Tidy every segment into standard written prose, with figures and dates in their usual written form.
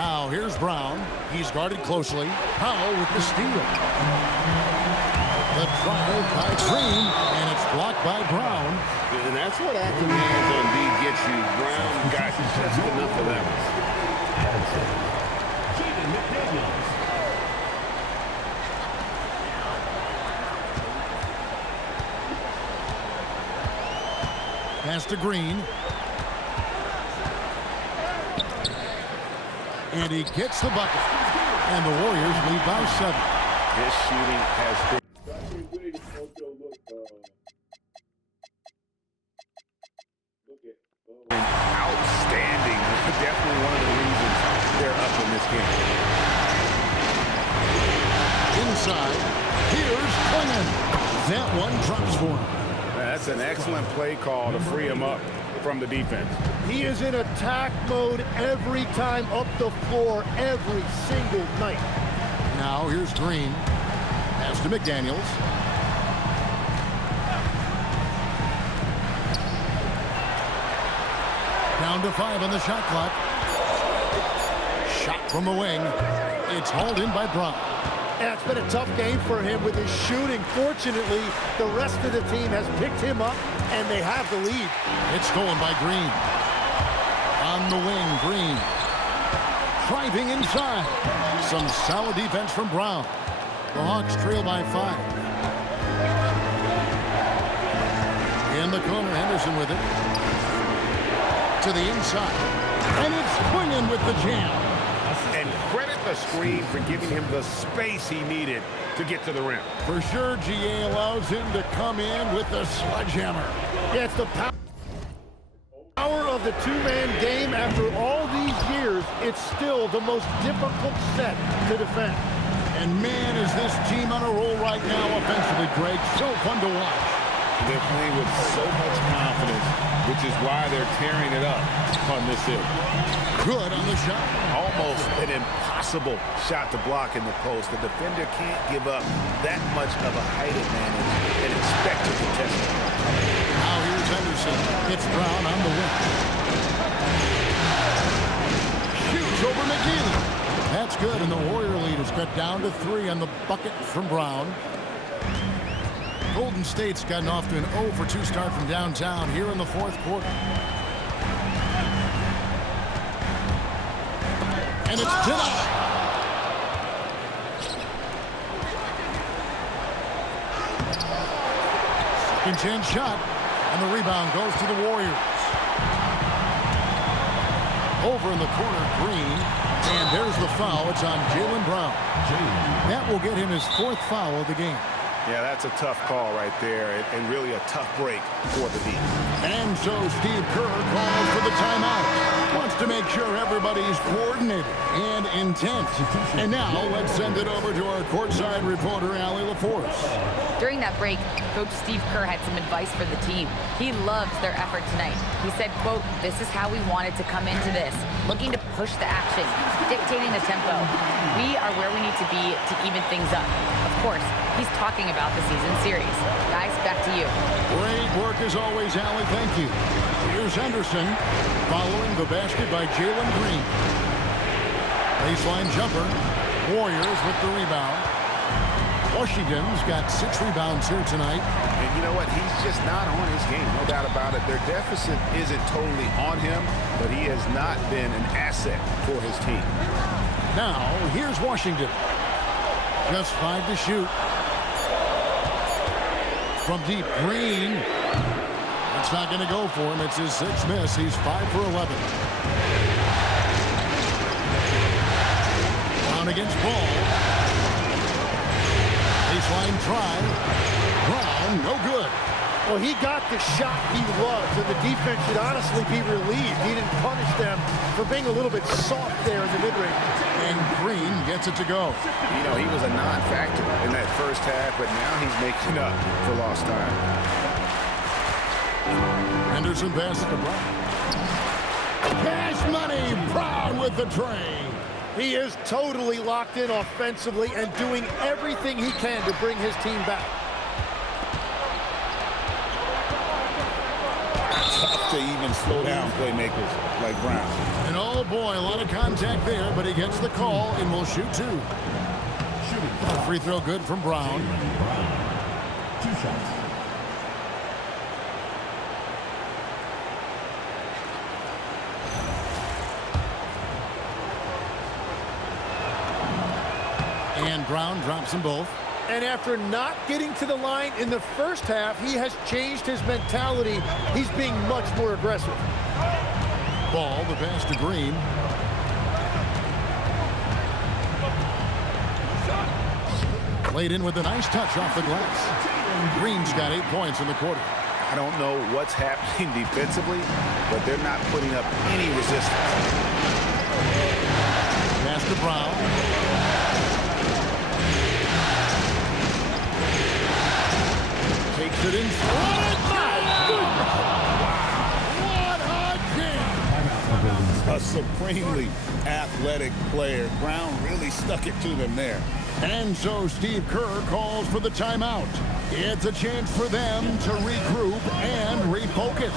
Now here's Brown. He's guarded closely. Powell with the steal. The drive by Green, and it's blocked by Brown. And that's what active hands on D gets you. Brown got just enough of that one. Pass to Green. And he gets the bucket. And the Warriors lead by 7. His shooting has been outstanding. Definitely one of the reasons they're up in this game. Inside, here's Clingan. That one drops for him. That's an excellent play call to free him up from the defense. He is in attack mode every time up the floor, every single night. Now here's Green. Pass to McDaniels. Down to 5 on the shot clock. Shot from the wing. It's hauled in by Brown. Yeah, it's been a tough game for him with his shooting. Fortunately, the rest of the team has picked him up, and they have the lead. It's stolen by Green. On the wing, Green. Driving inside. Some solid defense from Brown. The Hawks trail by 5. In the corner, Henderson with it. To the inside. And it's Clingan with the jam. And credit the screen for giving him the space he needed to get to the rim. For sure, GA allows him to come in with the sledgehammer. Yeah, it's the power of the two-man game. After all these years, it's still the most difficult set to defend. And man, is this team on a roll right now offensively, Greg. So fun to watch. They're playing with so much confidence, which is why they're tearing it up on this hill. Good on the shot. Almost an impossible shot to block in the post. The defender can't give up that much of a height advantage and expect to contest it. Now here's Henderson. It's Brown on the wing. Shoots over McGee. That's good, and the Warrior lead is cut down to 3 on the bucket from Brown. Golden State's gotten off to an 0-for-2 start from downtown here in the 4th quarter. And it's denied. Second chance shot, and the rebound goes to the Warriors. Over in the corner, Green, and there's the foul. It's on Jaylen Brown. That will get him his 4th foul of the game. Yeah, that's a tough call right there, and really a tough break for the Heat. And so Steve Kerr calls for the timeout. Wants to make sure everybody's coordinated and intent. And now let's send it over to our courtside reporter, Allie LaForce. During that break, Coach Steve Kerr had some advice for the team. He loves their effort tonight. He said, quote, "This is how we wanted to come into this, looking to push the action, dictating the tempo. We are where we need to be to even things up." Of course, he's talking about the season series. Guys, back to you. Great work as always, Allie. Thank you. Here's Henderson following the basket by Jalen Green. Baseline jumper. Warriors with the rebound. Washington's got 6 rebounds here tonight. And you know what? He's just not on his game, no doubt about it. Their deficit isn't totally on him, but he has not been an asset for his team. Now, here's Washington. Just 5 to shoot. From deep, Green. That's not going to go for him. It's his 6th miss. He's 5 for 11. Brown against Ball. Baseline try. Brown, no good. Well, he got the shot he loves, and the defense should honestly be relieved. He didn't punish them for being a little bit soft there in the mid-range. And Green gets it to go. You know, he was a non-factor in that first half, but now he's making up for lost time. Henderson passes to Brown. Cash money, Brown with the tray. He is totally locked in offensively and doing everything he can to bring his team back. Tough to even slow down playmakers like Brown. And oh boy, a lot of contact there, but he gets the call and will shoot two. Free throw good from Brown. 2 shots. And Brown drops them both. And after not getting to the line in the first half, he has changed his mentality. He's being much more aggressive. Ball, the pass to Green. Played in with a nice touch off the glass. Green's got 8 points in the quarter. I don't know what's happening defensively, but they're not putting up any resistance. Pass to Brown. Takes it in. A supremely athletic player. Brown really stuck it to them there. And so Steve Kerr calls for the timeout. It's a chance for them to regroup and refocus.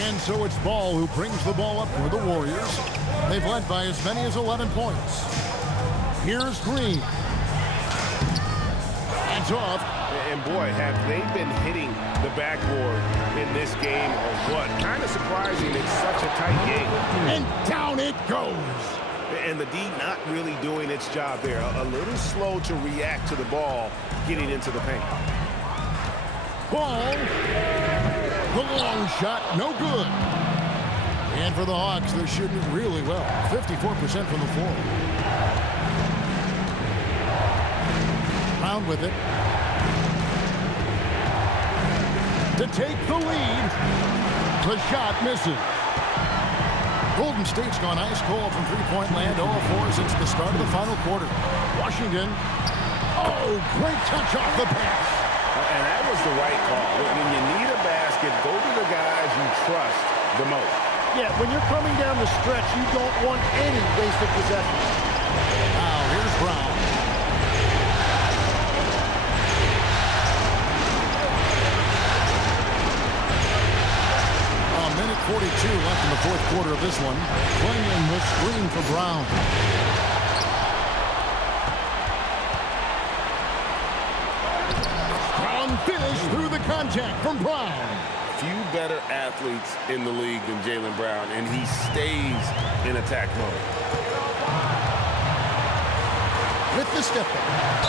And so it's Ball who brings the ball up for the Warriors. They've led by as many as 11 points. Here's Green. Hands off. And boy, have they been hitting the backboard in this game or what? Kind of surprising. It's such a tight game. And down it goes. And the D not really doing its job there. A little slow to react to the ball getting into the paint. Ball. The long shot, no good. And for the Hawks, they're shooting really well. 54% from the floor. Brown with it. To take the lead. The shot misses. Golden State's gone ice cold from three-point land, 0-4 since the start of the final quarter. Washington. Oh, great touch off the pass. And that was the right call. When you need a basket, go to the guys you trust the most. Yeah, when you're coming down the stretch, you don't want any wasted possession. Now, here's Brown. A minute 42 left in the fourth quarter of this one. Playing the screen for Brown. Finish through the contact from Brown. Few better athletes in the league than Jaylen Brown, and he stays in attack mode. With the step back.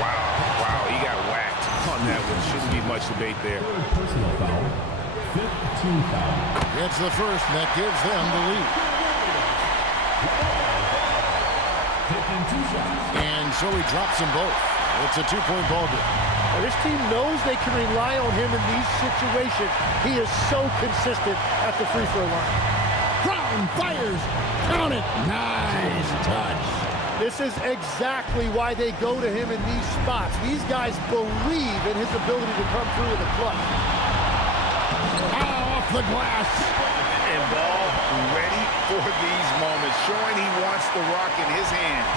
Wow, he got whacked on that one. Shouldn't be much debate there. Personal foul. 5th team foul. It's the first that gives them the lead. Taking 2 shots. And so he drops them both. It's a 2-point ball game. Now, this team knows they can rely on him in these situations. He is so consistent at the free throw line. Brown fires. Count it. Nice touch. This is exactly why they go to him in these spots. These guys believe in his ability to come through with a clutch. Off the glass. And Ball ready for these moments, showing he wants the rock in his hands.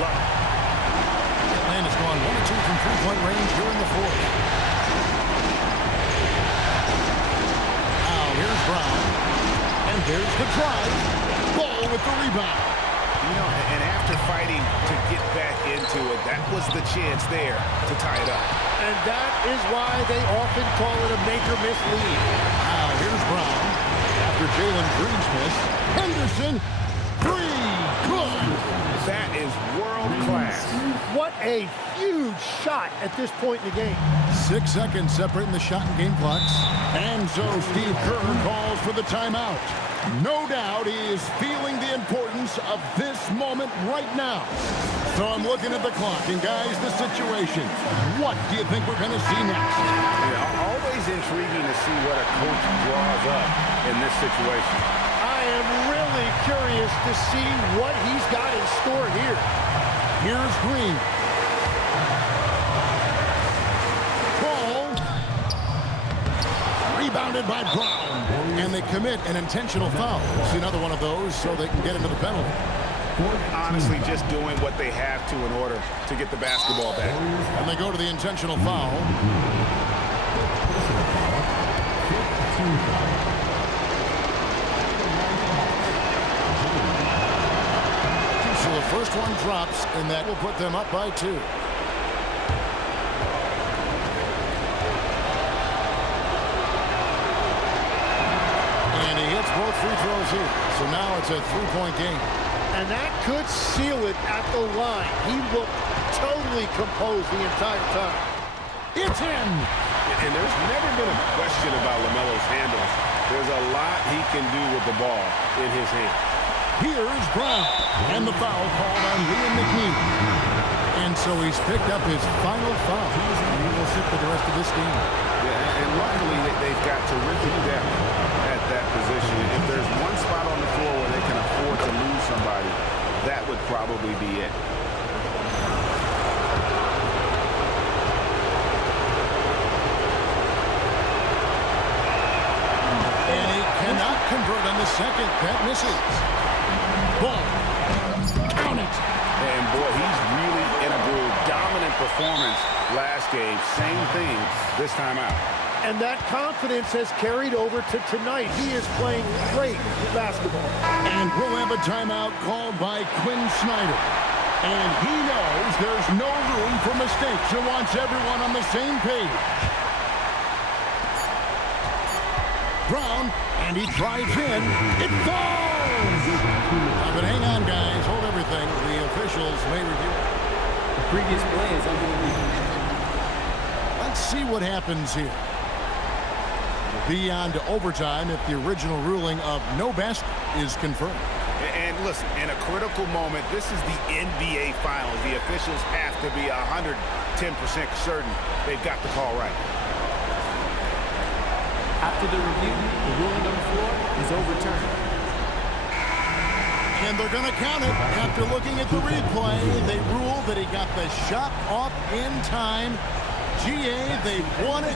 Love it. And it's gone 1 of 2 from three-point range here in the fourth. Now here's Brown. And there's the drive. Ball with the rebound. You know, and after fighting to get back into it, that was the chance there to tie it up. And that is why they often call it a make-or-miss lead. Now here's Brown. After Jalen Green's miss, Henderson, three, good. That is world class. What a huge shot at this point in the game. 6 seconds separating the shot and game clocks. And so Steve Kerr calls for the timeout. No doubt he is feeling the importance of this moment right now. So I'm looking at the clock, and guys, the situation. What do you think we're going to see next? Yeah, always intriguing to see what a coach draws up in this situation. I am really curious to see what he's got in store here. Here's Green. Ball. Rebounded by Brown. And they commit an intentional foul. See another one of those so they can get into the penalty. Honestly, just doing what they have to in order to get the basketball back. And they go to the intentional foul. So the first one drops, and that will put them up by 2. Both free throws here. So now it's a three-point game. And that could seal it at the line. He looked totally composed the entire time. It's in! And there's never been a question about LaMelo's handles. There's a lot he can do with the ball in his hand. Here's Brown. And the foul called on Liam McNeil. And so he's picked up his final foul. He will sit for the rest of this game. Yeah, and luckily they've got terrific depth at that position. If there's one spot on the floor where they can afford to lose somebody, that would probably be it. And he cannot convert on the second. That misses. Ball. Count it. And boy, he's really in a groove. Dominant performance last game. Same thing this time out. And that confidence has carried over to tonight. He is playing great basketball. And we'll have a timeout called by Quinn Snyder. And he knows there's no room for mistakes and wants everyone on the same page. Brown, and he drives in. It falls! But hang on, guys. Hold everything. The officials may review it. The previous play is unbelievable. Let's see what happens here. Beyond overtime if the original ruling of no basket is confirmed. And listen, in a critical moment, this is the NBA Finals. The officials have to be 110% certain they've got the call right. After the review, the ruling on the floor is overturned. And they're going to count it. After looking at the replay, they rule that he got the shot off in time. GA, they won it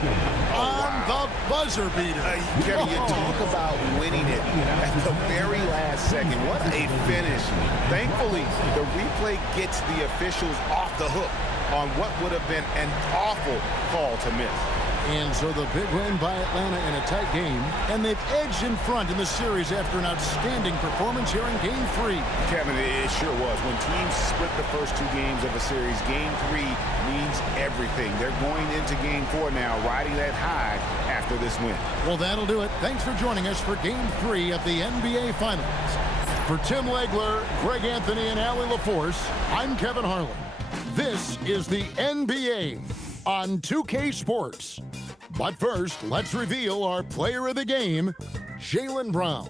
on the buzzer beater. Kevin, you talk about winning it at the very last second. What a finish. Thankfully, the replay gets the officials off the hook on what would have been an awful call to miss. And so the big win by Atlanta in a tight game. And they've edged in front in the series after an outstanding performance here in Game 3. Kevin, it sure was. When teams split the first 2 games of a series, Game 3 means everything. They're going into Game 4 now, riding that high after this win. Well, that'll do it. Thanks for joining us for Game 3 of the NBA Finals. For Tim Legler, Greg Anthony, and Allie LaForce, I'm Kevin Harlan. This is the NBA on 2K Sports. But first, let's reveal our player of the game, Jaylen Brown.